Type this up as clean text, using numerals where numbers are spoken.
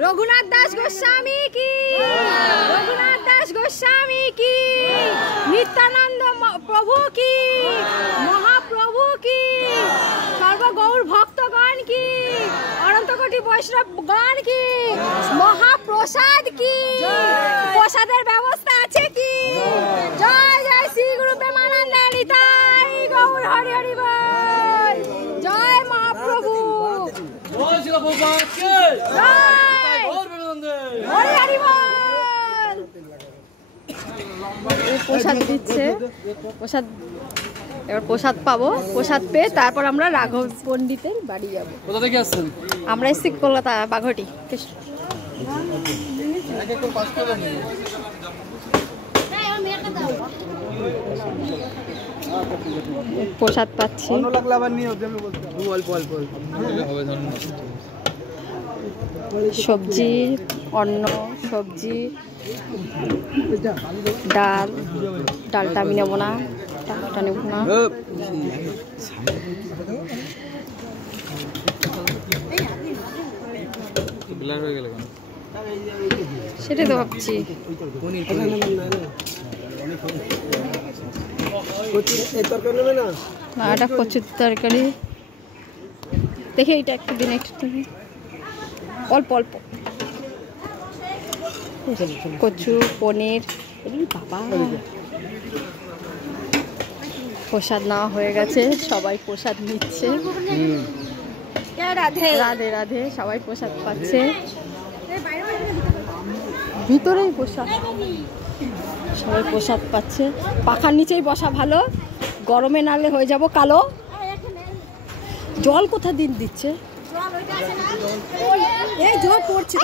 रघुनाथ दास गोस्वामी की, रघुनाथ दास गोस्वामी की, नित्यानंद प्रभु की, महाप्रभु की, सर्वगौर भक्तगण की, अनंत कोटि वैष्णवगण की, महाप्रसाद की, प्रसादेर व्यवस्था आछे की। जय जय श्री गुरु प्रेमानंद निताई गौर हरि हरि बोल। जय महाप्रभु, जय श्री भगवान के जय हरि हरि बोल। প্রসাদ দিচ্ছে, প্রসাদ এবার প্রসাদ পাবো। প্রসাদ পেয়ে তারপর আমরা রাঘব পণ্ডিতের বাড়ি যাব। কোথা থেকে আসছেন? আমরা এসেছি কলকাতা বাঘটি। প্রসাদ পাচ্ছি। সবজি, অন্ন, সবজি, ডাল। ডালটা আমি নেবো না, ডালটা নেব না। সেটাই তো ভাবছি। না, এটা কচুর তরকারি। দেখে এইটা একটু দিন, একটু অল্প অল্প কচু, পনির। বাবা, প্রসাদ নেওয়া হয়ে গেছে, সবাই প্রসাদ নিচ্ছে। রাধে রাধে, সবাই প্রসাদ পাচ্ছে। ভিতরেই প্রসাদ, সবাই প্রসাদ পাচ্ছে। পাখার নিচেই বসা ভালো, গরমে নালে হয়ে যাব কালো। জল কোথা দিন দিচ্ছে, এই জল পড়ছে।